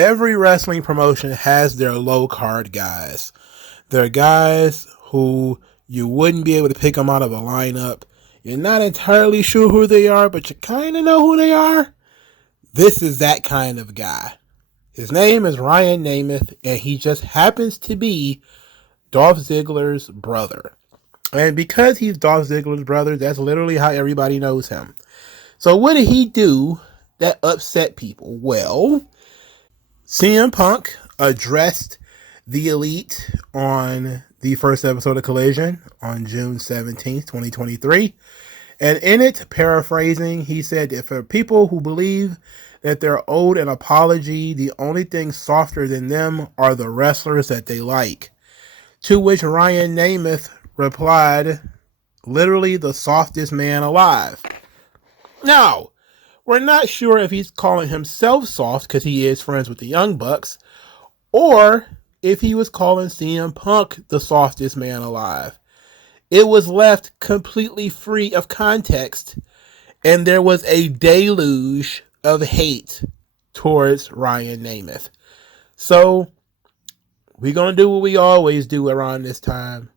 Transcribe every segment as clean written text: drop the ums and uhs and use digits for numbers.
Every wrestling promotion has their low card guys. They're guys who you wouldn't be able to pick them out of a lineup. You're not entirely sure who they are, but you kind of know who they are. This is that kind of guy. His name is Ryan Nemeth, and he just happens to be Dolph Ziggler's brother. And because he's Dolph Ziggler's brother, that's literally how everybody knows him. So what did he do that upset people? Well, CM Punk addressed the Elite on the first episode of Collision on June 17th, 2023. And in it, paraphrasing, he said that for people who believe that they're owed an apology, the only thing softer than them are the wrestlers that they like. To which Ryan Nemeth replied, literally the softest man alive. Now, we're not sure if he's calling himself soft because he is friends with the Young Bucks, or if he was calling CM Punk the softest man alive. It was left completely free of context, and there was a deluge of hate towards Ryan Nemeth. So, we're going to do what we always do around this time.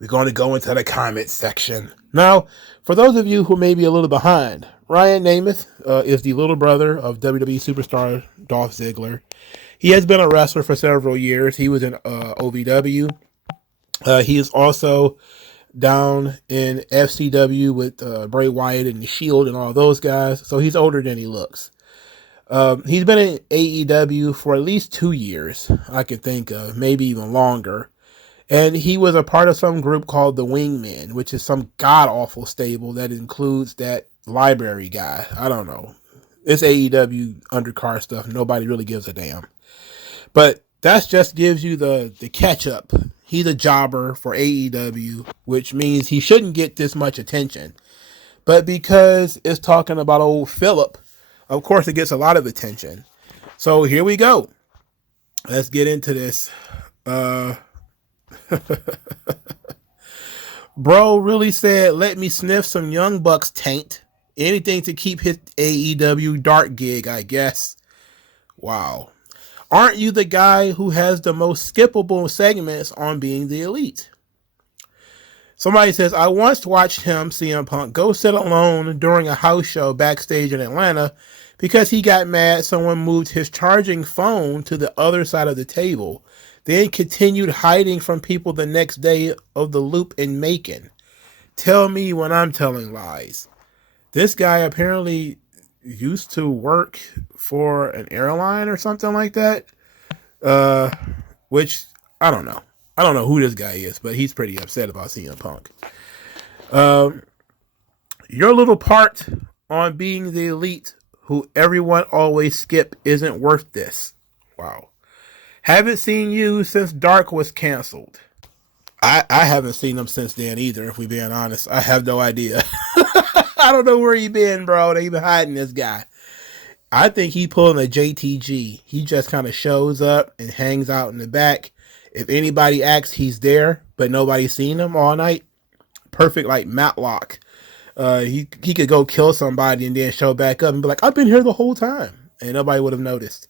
We're going to go into the comment section. Now, for those of you who may be a little behind, Ryan Nemeth is the little brother of WWE superstar Dolph Ziggler. He has been a wrestler for several years. He was in OVW. He is also down in FCW with Bray Wyatt and The Shield and all those guys. So he's older than he looks. He's been in AEW for at least 2 years, I could think of, maybe even longer. And he was a part of some group called the Wingmen, which is some god-awful stable that includes that library guy. I don't know. It's AEW undercard stuff. Nobody really gives a damn. But that just gives you the catch-up. He's a jobber for AEW, which means he shouldn't get this much attention. But because it's talking about old Philip, of course it gets a lot of attention. So here we go. Let's get into this. Bro really said, let me sniff some Young Bucks taint. Anything to keep his AEW dark gig, I guess. Wow. Aren't you the guy who has the most skippable segments on Being the Elite? Somebody says, I once watched him, CM Punk, go sit alone during a house show backstage in Atlanta because he got mad someone moved his charging phone to the other side of the table, then continued hiding from people the next day of the loop in Macon. Tell me when I'm telling lies. This guy apparently used to work for an airline or something like that, which I don't know. I don't know who this guy is, but he's pretty upset about CM Punk. Your little part on Being the Elite, who everyone always skip, isn't worth this. Wow. Haven't seen you since Dark was canceled. I haven't seen him since then either, if we're being honest. I have no idea. I don't know where he been, bro. They been hiding this guy. I think he pulling a JTG. He just kind of shows up and hangs out in the back. If anybody asks, he's there, but nobody's seen him all night. Perfect, like Matlock. He could go kill somebody and then show back up and be like, I've been here the whole time. And nobody would have noticed.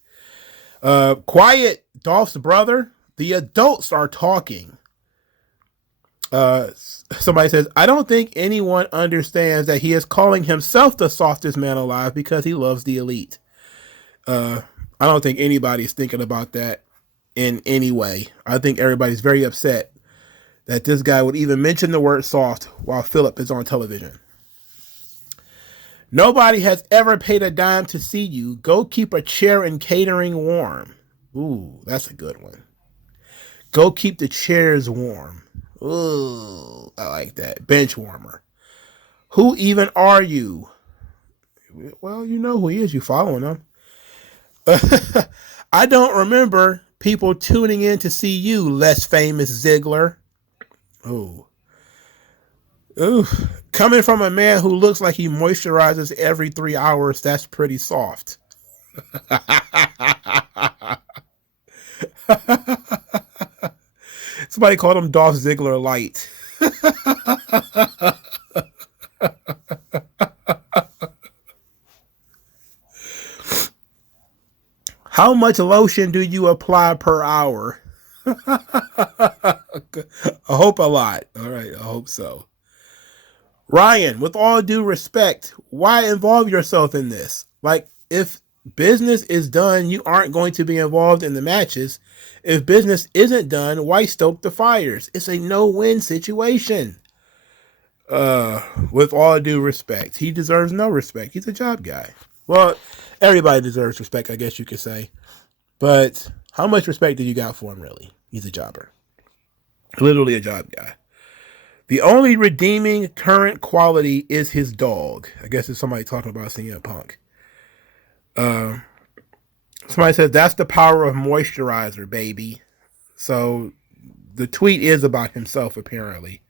Quiet, Dolph's brother. The adults are talking. Somebody says, I don't think anyone understands that he is calling himself the softest man alive because he loves the Elite. I don't think anybody's thinking about that in any way. I think everybody's very upset that this guy would even mention the word soft while Philip is on television. Nobody has ever paid a dime to see you. Go keep a chair and catering warm. Ooh, that's a good one. Go keep the chairs warm. Ooh, I like that. Bench warmer. Who even are you? Well, you know who he is. You following him. I don't remember people tuning in to see you, less famous Ziggler. Ooh. Ooh. Coming from a man who looks like he moisturizes every 3 hours, that's pretty soft. Somebody called him Dolph Ziggler Light. How much lotion do you apply per hour? I hope a lot. All right, I hope so. Ryan, with all due respect, why involve yourself in this? Like, if business is done, you aren't going to be involved in the matches. If business isn't done, why stoke the fires? It's a no-win situation. With all due respect, he deserves no respect. He's a job guy. Well, everybody deserves respect, I guess you could say. But how much respect do you got for him, really? He's a jobber. Literally a job guy. The only redeeming current quality is his dog. I guess it's somebody talking about CM Punk. Somebody says, that's the power of moisturizer, baby. So the tweet is about himself, apparently.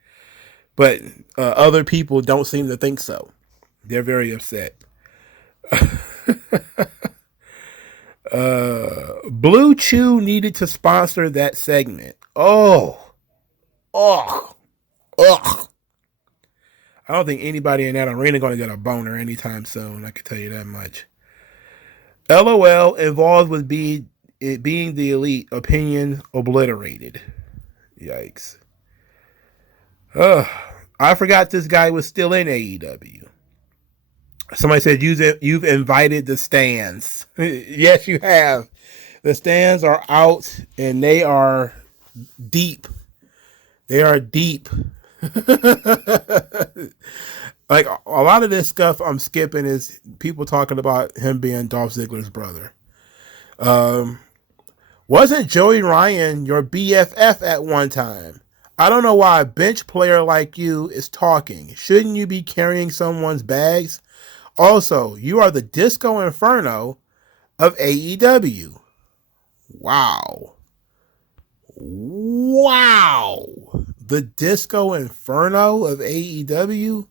But other people don't seem to think so. They're very upset. Blue Chew needed to sponsor that segment. Ugh. I don't think anybody in that arena going to get a boner anytime soon. I can tell you that much. LOL involved with being the elite. Opinion obliterated. Yikes. I forgot this guy was still in AEW. Somebody said you've invited the stands. Yes, you have. The stands are out and they are deep. They are deep. Like, a lot of this stuff I'm skipping is people talking about him being Dolph Ziggler's brother. Wasn't Joey Ryan your BFF at one time? I don't know why a bench player like you is talking. Shouldn't you be carrying someone's bags? Also, you are the Disco Inferno of AEW. Wow. The Disco Inferno of AEW?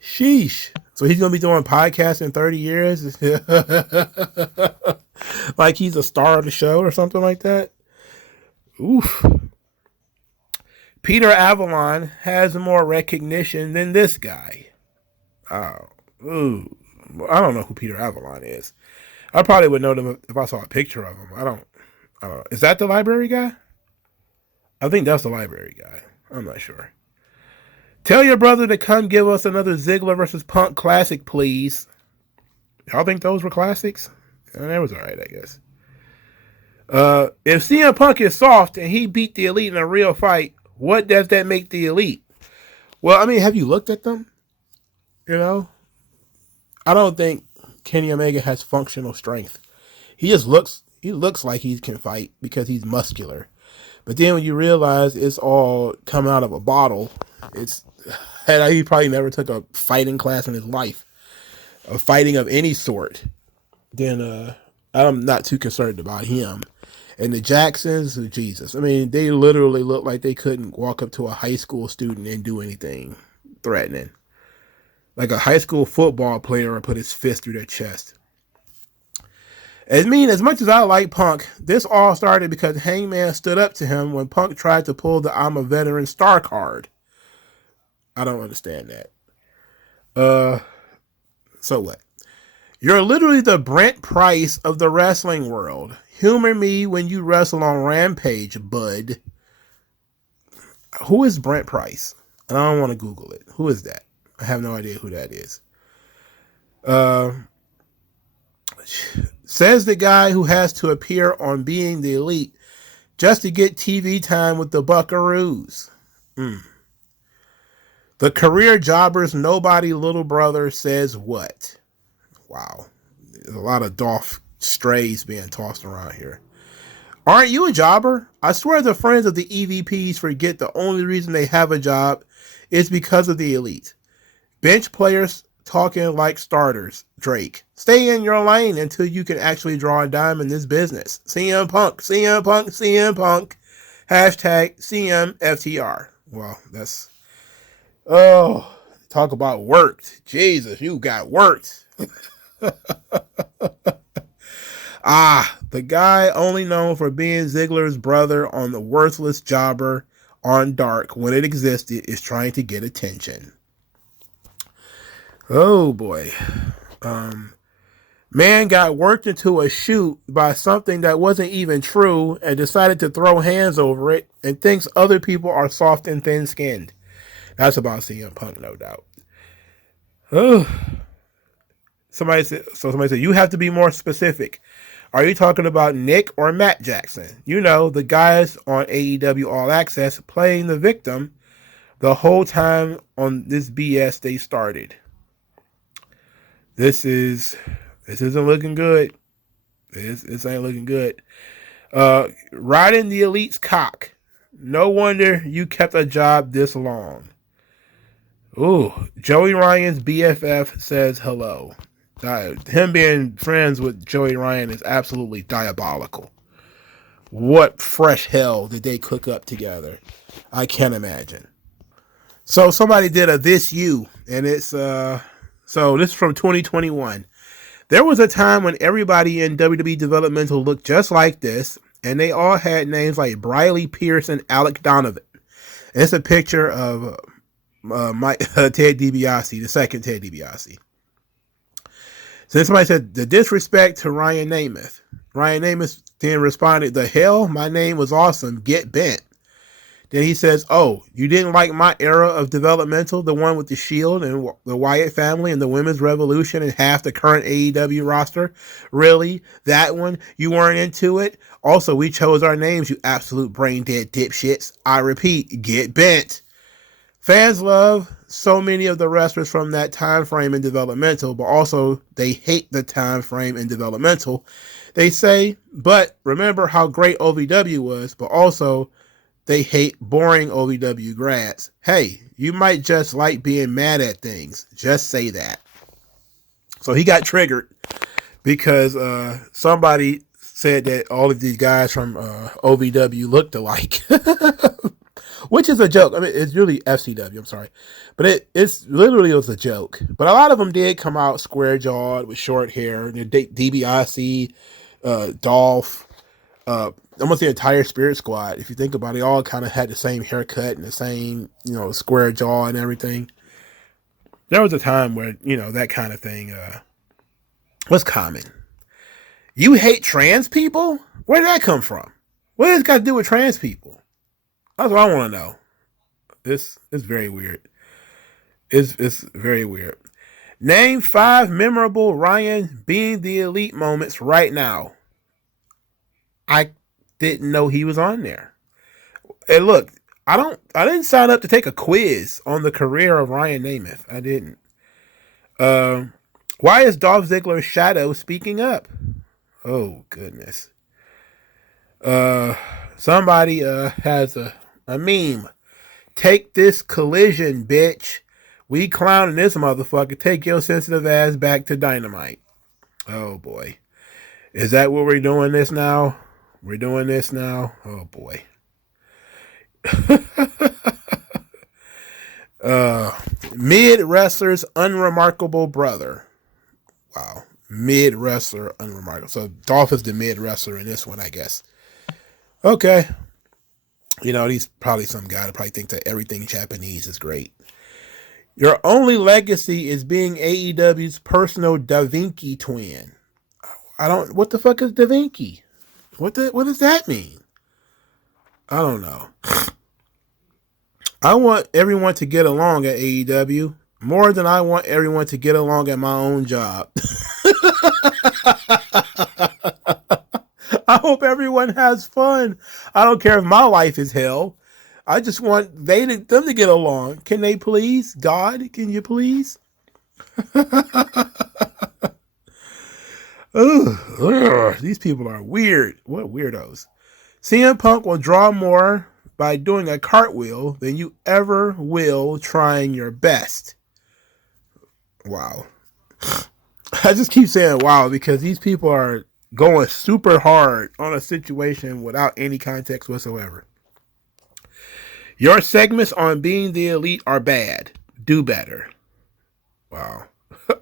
Sheesh. So he's going to be doing podcasts in 30 years? Like he's a star of the show or something like that? Oof. Peter Avalon has more recognition than this guy. Ooh. I don't know who Peter Avalon is. I probably would know them if I saw a picture of him. I don't know. Is that the library guy? I think that's the library guy. I'm not sure. Tell your brother to come give us another Ziggler versus Punk classic, please. Y'all think those were classics? That was alright, I guess. If CM Punk is soft and he beat the Elite in a real fight, what does that make the Elite? Well, I mean, have you looked at them? You know? I don't think Kenny Omega has functional strength. He looks like he can fight because he's muscular. But then when you realize it's all come out of a bottle, he probably never took a fighting class in his life. A fighting of any sort. Then I'm not too concerned about him. And the Jacksons, Jesus. I mean, they literally look like they couldn't walk up to a high school student and do anything threatening. Like a high school football player would put his fist through their chest. As much as I like Punk, this all started because Hangman stood up to him when Punk tried to pull the I'm a Veteran star card. I don't understand that. So what? You're literally the Brent Price of the wrestling world. Humor me when you wrestle on Rampage, bud. Who is Brent Price? I don't want to Google it. Who is that? I have no idea who that is. Says the guy who has to appear on Being the Elite just to get TV time with the Buckaroos. The career jobber's nobody little brother says what? Wow. There's a lot of Dolph strays being tossed around here. Aren't you a jobber? I swear the friends of the EVPs forget the only reason they have a job is because of the Elite. Bench players talking like starters. Drake. Stay in your lane until you can actually draw a dime in this business. CM Punk, CM Punk, CM Punk. Hashtag CMFTR. Well, that's... Oh, talk about worked. Jesus, you got worked. The guy only known for being Ziggler's brother on the worthless jobber on Dark when it existed is trying to get attention. Oh boy. Man got worked into a shoot by something that wasn't even true and decided to throw hands over it and thinks other people are soft and thin skinned. That's about CM Punk, no doubt. Oh, somebody said you have to be more specific. Are you talking about Nick or Matt Jackson? You know, the guys on AEW All Access playing the victim the whole time on this BS they started. This isn't looking good. This ain't looking good. Riding the Elite's cock. No wonder you kept a job this long. Ooh, Joey Ryan's BFF says hello. Him being friends with Joey Ryan is absolutely diabolical. What fresh hell did they cook up together? I can't imagine. So somebody did a This You, and it's so this is from 2021. There was a time when everybody in WWE developmental looked just like this, and they all had names like Briley Pierce and Alec Donovan. And it's a picture of Ted DiBiase, the second Ted DiBiase. So then somebody said, the disrespect to Ryan Nemeth. Ryan Nemeth then responded, the hell? My name was awesome. Get bent. Then he says, oh, you didn't like my era of developmental, the one with the Shield and the Wyatt family and the Women's Revolution and half the current AEW roster? Really? That one? You weren't into it? Also, we chose our names, you absolute brain-dead dipshits. I repeat, get bent. Fans love so many of the wrestlers from that time frame in developmental, but also they hate the time frame in developmental. They say, but remember how great OVW was, but also they hate boring OVW grads. Hey, you might just like being mad at things. Just say that. So he got triggered because somebody said that all of these guys from OVW looked alike. Which is a joke. I mean, it's really FCW, I'm sorry. But it's literally was a joke. But a lot of them did come out square-jawed with short hair. DiBiase, Dolph, almost the entire Spirit Squad. If you think about it, they all kind of had the same haircut and the same, square jaw and everything. There was a time where, that kind of thing was common. You hate trans people? Where did that come from? What does it got to do with trans people? That's what I want to know. This is very weird. It's very weird. Name 5 memorable Ryan being the Elite moments right now. I didn't know he was on there. And look, I didn't sign up to take a quiz on the career of Ryan Nemeth. I didn't. Why is Dolph Ziggler's shadow speaking up? Oh goodness. Somebody has a meme. Take this collision, bitch. We clowning this motherfucker. Take your sensitive ass back to Dynamite. Oh boy. Is that what we're doing this now? We're doing this now? Oh boy. Mid wrestler's unremarkable brother. Wow. Mid wrestler unremarkable. So Dolph is the mid wrestler in this one, I guess. Okay. He's probably some guy that probably thinks that everything Japanese is great. Your only legacy is being AEW's personal Da Vinci twin. What the fuck is Da Vinci? What does that mean? I don't know. I want everyone to get along at AEW more than I want everyone to get along at my own job. I hope everyone has fun. I don't care if my life is hell. I just want them to get along. Can they please? God, can you please? Ugh, these people are weird. What weirdos. CM Punk will draw more by doing a cartwheel than you ever will trying your best. Wow. I just keep saying wow because these people are going super hard on a situation without any context whatsoever. Your segments on being the Elite are bad. Do better. Wow.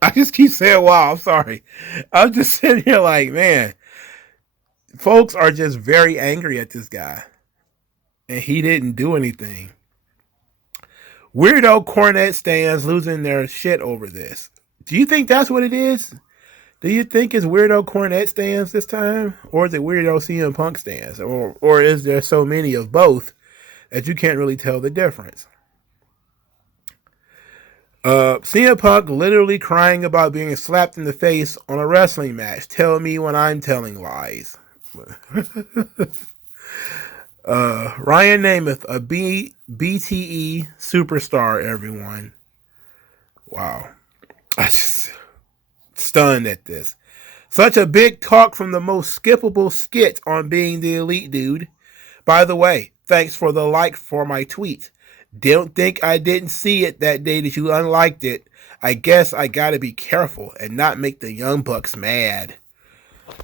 I just keep saying wow. I'm sorry. I'm just sitting here like, man, folks are just very angry at this guy. And he didn't do anything. Weirdo Cornette stands losing their shit over this. Do you think that's what it is? Do you think it's Weirdo Cornette stands this time? Or is it Weirdo CM Punk stands? Or is there so many of both that you can't really tell the difference? CM Punk literally crying about being slapped in the face on a wrestling match. Tell me when I'm telling lies. Ryan Nemeth, a BTE superstar, everyone. Wow. I just stunned at this. Such a big talk from the most skippable skit on being the elite dude. By the way, thanks for the like for my tweet. Don't think I didn't see it that day that you unliked it. I guess I gotta be careful and not make the Young Bucks mad.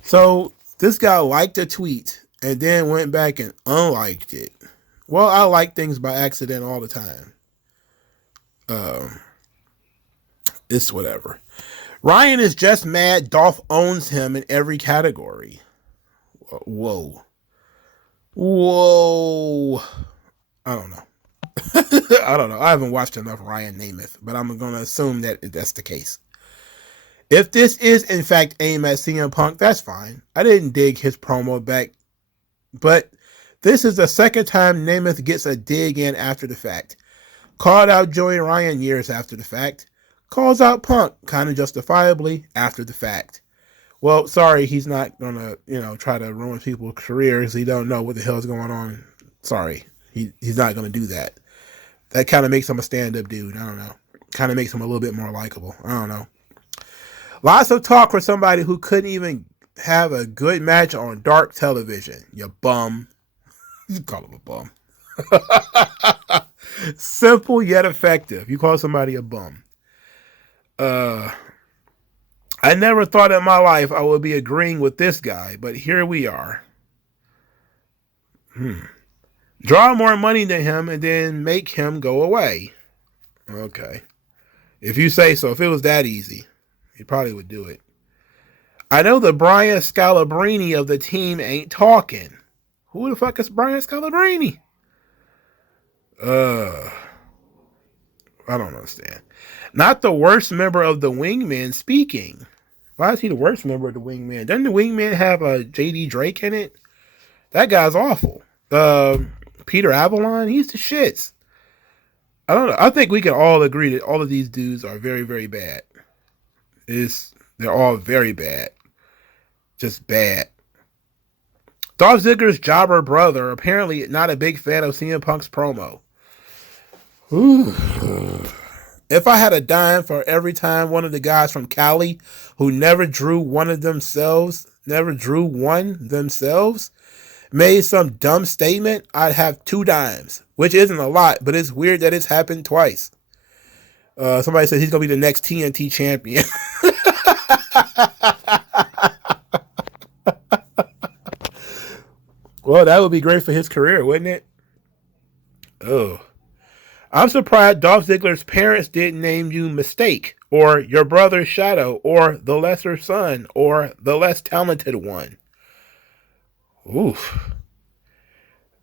So this guy liked a tweet and then went back and unliked it. Well, I like things by accident all the time. It's whatever. Ryan is just mad Dolph owns him in every category. Whoa. I don't know. I don't know. I haven't watched enough Ryan Nemeth, but I'm going to assume that that's the case. If this is, in fact, aimed at CM Punk, that's fine. I didn't dig his promo back, but this is the second time Nemeth gets a dig in after the fact. Called out Joey Ryan years after the fact. Calls out Punk, kind of justifiably, after the fact. Well, sorry, he's not going to, try to ruin people's careers. He don't know what the hell is going on. Sorry. He's not going to do that. That kind of makes him a stand-up dude. I don't know. Kind of makes him a little bit more likable. I don't know. Lots of talk for somebody who couldn't even have a good match on dark television. You bum. You call him a bum. Simple yet effective. You call somebody a bum. I never thought in my life I would be agreeing with this guy, but here we are. Draw more money than him and then make him go away. Okay. If you say so, if it was that easy, he probably would do it. I know the Brian Scalabrine of the team ain't talking. Who the fuck is Brian Scalabrine? I don't understand. Not the worst member of the Wingmen speaking. Why is he the worst member of the Wingmen? Doesn't the Wingmen have a JD Drake in it? That guy's awful. Peter Avalon, he's the shits. I don't know. I think we can all agree that all of these dudes are very, very bad. They're all very bad. Just bad. Dolph Ziggler's jobber brother, apparently not a big fan of CM Punk's promo. Ooh. If I had a dime for every time one of the guys from Cali who never drew one themselves, made some dumb statement, I'd have 2 dimes, which isn't a lot, but it's weird that it's happened twice. Somebody said he's going to be the next TNT champion. Well, that would be great for his career, wouldn't it? Oh. I'm surprised Dolph Ziggler's parents didn't name you Mistake, or your brother's Shadow, or the lesser son, or the less talented one. Oof.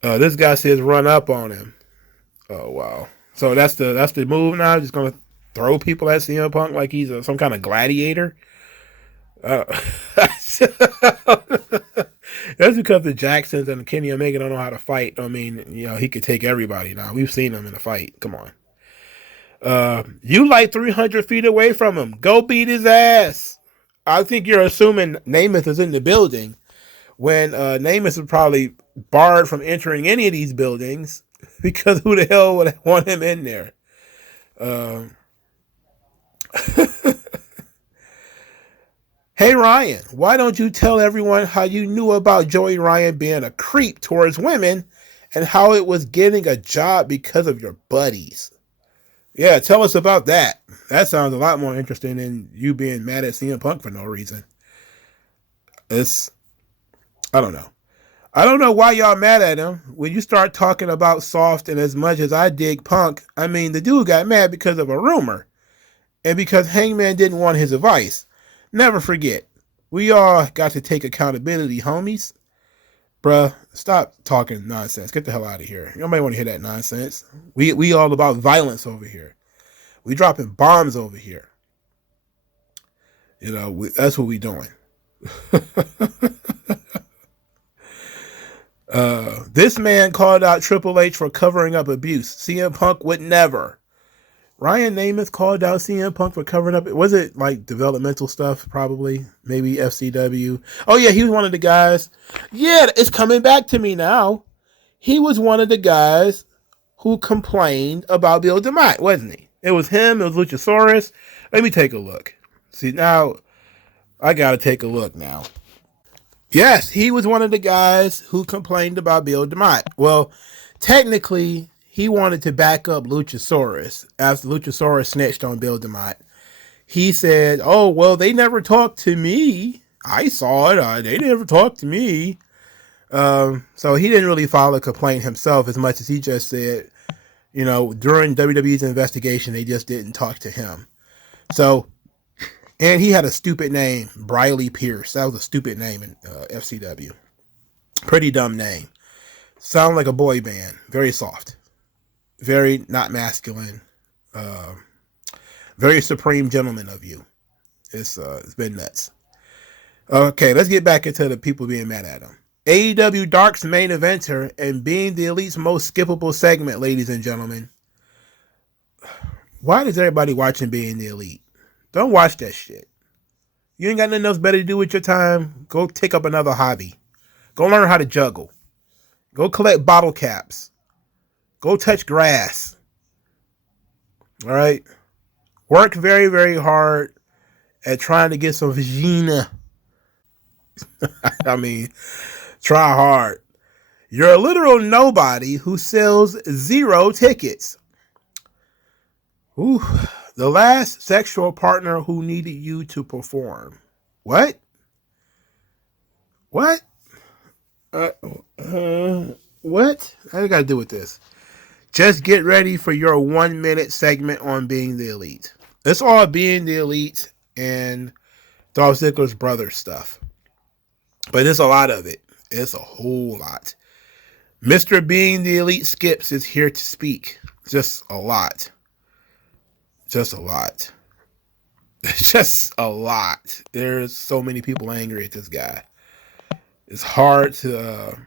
This guy says run up on him. Oh, wow. So that's the move now? Just going to throw people at CM Punk like he's some kind of gladiator? That's because the Jacksons and Kenny Omega don't know how to fight. I mean, he could take everybody now. We've seen him in a fight. Come on. You like 300 feet away from him. Go beat his ass. I think you're assuming Nemeth is in the building when Nemeth is probably barred from entering any of these buildings because who the hell would want him in there? Hey, Ryan, why don't you tell everyone how you knew about Joey Ryan being a creep towards women and how it was getting a job because of your buddies? Yeah, tell us about that. That sounds a lot more interesting than you being mad at CM Punk for no reason. I don't know. I don't know why y'all mad at him. When you start talking about soft and as much as I dig Punk, I mean, the dude got mad because of a rumor and because Hangman didn't want his advice. Never forget, we all got to take accountability, homies. Bruh, stop talking nonsense. Get the hell out of here. Nobody want to hear that nonsense. We all about violence over here. We dropping bombs over here. You know, that's what we doing. This man called out Triple H for covering up abuse. CM Punk would never. Ryan Nemeth called out CM Punk for covering up. Was it like developmental stuff? Probably. Maybe FCW. Oh, yeah, he was one of the guys. Yeah, it's coming back to me now. He was one of the guys who complained about Bill DeMott, wasn't he? It was him. It was Luchasaurus. Let me take a look. See, now I got to take a look now. Yes, he was one of the guys who complained about Bill DeMott. Well, technically, he wanted to back up Luchasaurus after Luchasaurus snitched on Bill DeMott. He said, oh, well, they never talked to me. I saw it. They never talked to me. So he didn't really file a complaint himself as much as he just said, you know, during WWE's investigation, they just didn't talk to him. So, and he had a stupid name, Briley Pierce. That was a stupid name in FCW. Pretty dumb name. Sound like a boy band. Very soft. Very not masculine. Very supreme gentleman of you. It's been nuts. Okay, let's get back into the people being mad at him. AEW Dark's main eventer and being the Elite's most skippable segment, ladies and gentlemen. Why does everybody watching Being the Elite? Don't watch that shit. You ain't got nothing else better to do with your time. Go take up another hobby. Go learn how to juggle. Go collect bottle caps. Go touch grass. All right? Work very, very hard at trying to get some vagina. I mean, try hard. You're a literal nobody who sells 0 tickets. Ooh, the last sexual partner who needed you to perform. What? What? What? I got to do with this. Just get ready for your 1-minute segment on Being the Elite. It's all Being the Elite and Dolph Ziggler's brother stuff. But there's a lot of it. It's a whole lot. Mr. Being the Elite Skips is here to speak. Just a lot. Just a lot. Just a lot. There's so many people angry at this guy. It's hard to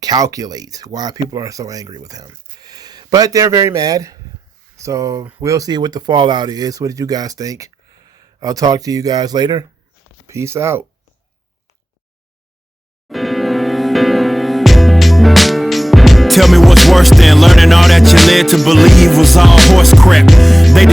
calculate why people are so angry with him. But they're very mad. So we'll see what the fallout is. What did you guys think? I'll talk to you guys later. Peace out. Tell me what's worse than learning all that you led to believe was all horse crap. They